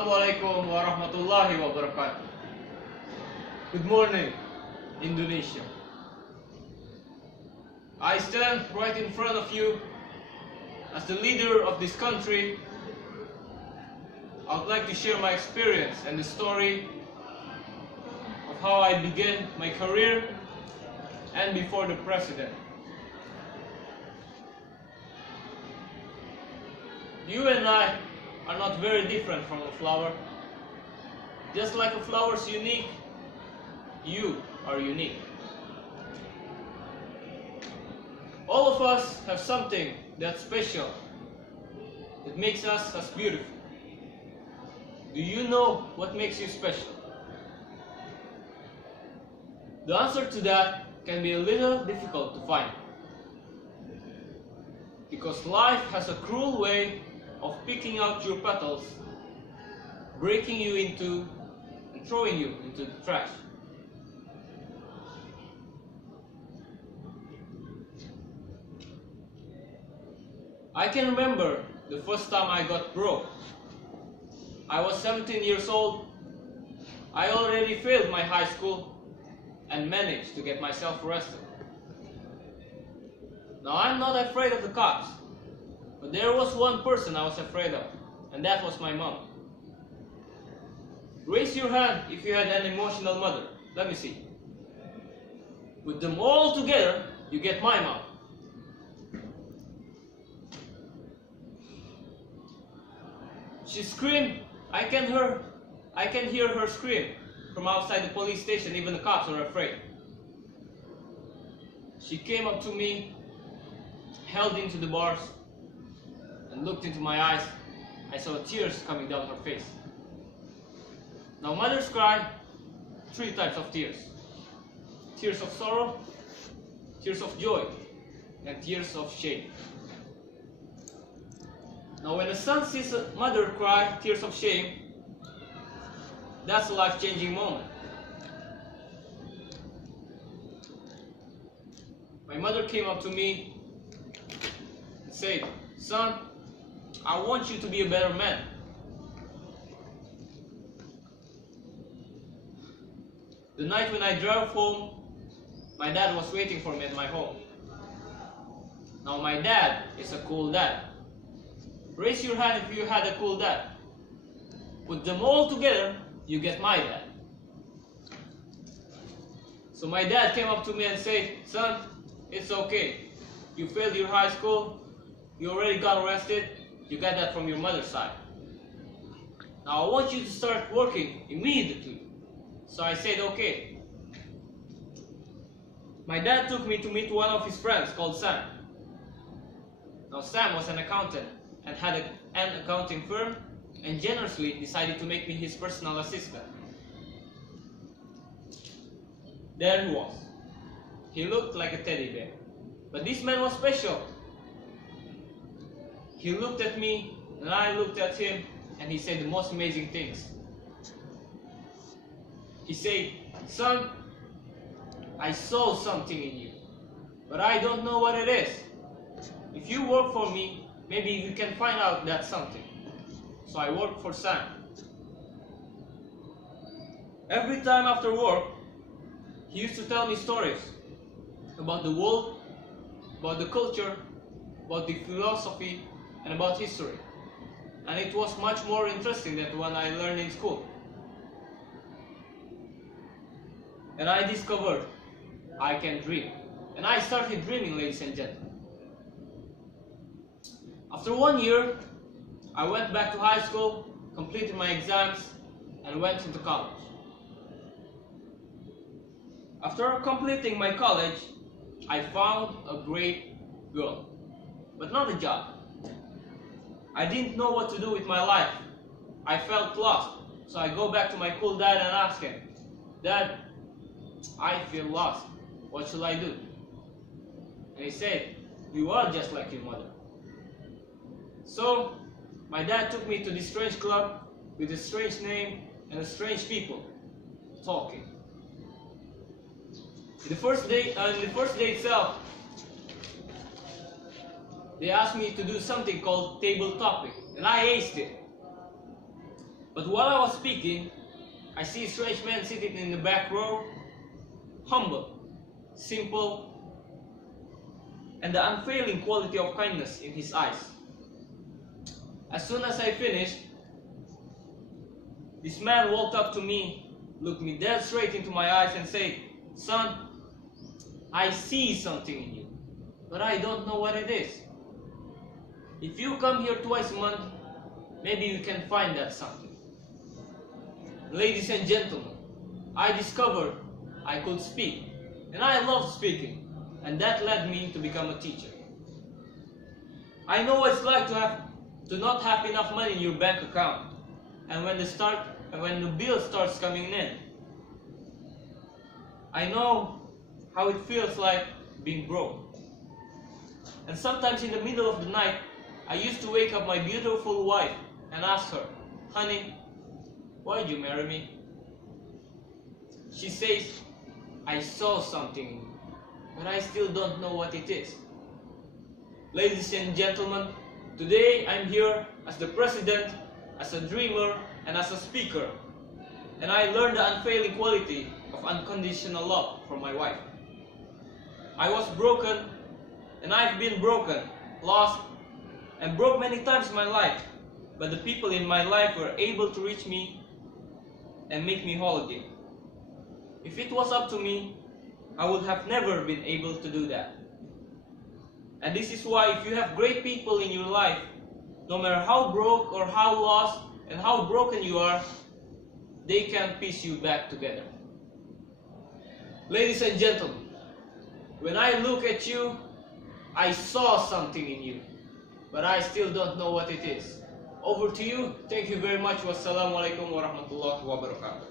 Assalamualaikum warahmatullahi wabarakatuh. Good morning, Indonesia. I stand right in front of you as the leader of this country. I would like to share my experience and the story of how I began my career and before the president. You and I are not very different from a flower. Just like a flower is unique, you are unique. All of us have something that's special, that makes us as beautiful. Do you know what makes you special? The answer to that can be a little difficult to find, because life has a cruel way of picking out your petals, breaking you into and throwing you into the trash. I can remember the first time I got broke. I was 17 years old. I already failed my high school and managed to get myself arrested. Now, I'm not afraid of the cops, but there was one person I was afraid of, and that was my mom. Raise your hand if you had an emotional mother. Let me see. Put them all together, you get my mom. She screamed. I can hear her scream from outside the police station. Even the cops were afraid. She came up to me, held into the bars, and looked into my eyes. I saw tears coming down her face. Now, mothers cry 3 types of tears: tears of sorrow, tears of joy, and tears of shame. Now, when a son sees a mother cry tears of shame, that's a life-changing moment. My mother came up to me and said, "Son, I want you to be a better man." The night when I drove home, my dad was waiting for me at my home. Now, my dad is a cool dad. Raise your hand if you had a cool dad. Put them all together, you get my dad. So my dad came up to me and said, "Son, it's okay. You failed your high school. You already got arrested. You got that from your mother's side. Now I want you to start working immediately." So I said, "Okay." My dad took me to meet one of his friends called Sam. Now Sam was an accountant and had an accounting firm, and generously decided to make me his personal assistant. There he was. He looked like a teddy bear, but this man was special. He looked at me, and I looked at him, and he said the most amazing things. He said, "Son, I saw something in you, but I don't know what it is. If you work for me, maybe you can find out that something." So I worked for Sam. Every time after work, he used to tell me stories about the world, about the culture, about the philosophy, and about history. And it was much more interesting than what I learned in school. And I discovered I can dream. And I started dreaming, ladies and gentlemen. After 1 year, I went back to high school, completed my exams, and went into college. After completing my college, I found a great girl, but not a job. I didn't know what to do with my life. I felt lost, so I go back to my cool dad and ask him, "Dad, I feel lost. What should I do?" And he said, "You are just like your mother." So, my dad took me to this strange club with a strange name and a strange people talking. In the first day itself, they asked me to do something called table topic, and I aced it. But while I was speaking, I see a strange man sitting in the back row, humble, simple, and the unfailing quality of kindness in his eyes. As soon as I finished, this man walked up to me, looked me dead straight into my eyes and said, "Son, I see something in you, but I don't know what it is. If you come here twice a month, maybe you can find that something." Ladies and gentlemen, I discovered I could speak, and I loved speaking, and that led me to become a teacher. I know what it's like to not have enough money in your bank account, and when the bill starts coming in. I know how it feels like being broke. And sometimes in the middle of the night, I used to wake up my beautiful wife and ask her, "Honey, why did you marry me?" She says, "I saw something in you, but I still don't know what it is." Ladies and gentlemen, today I'm here as the president, as a dreamer, and as a speaker. And I learned the unfailing quality of unconditional love from my wife. I was broken, and I've been broken, lost, and broke many times in my life. But the people in my life were able to reach me and make me whole again. If it was up to me, I would have never been able to do that. And this is why if you have great people in your life, no matter how broke or how lost and how broken you are, they can piece you back together. Ladies and gentlemen, when I look at you, I saw something in you, but I still don't know what it is. Over to you. Thank you very much. Wassalamualaikum warahmatullahi wabarakatuh.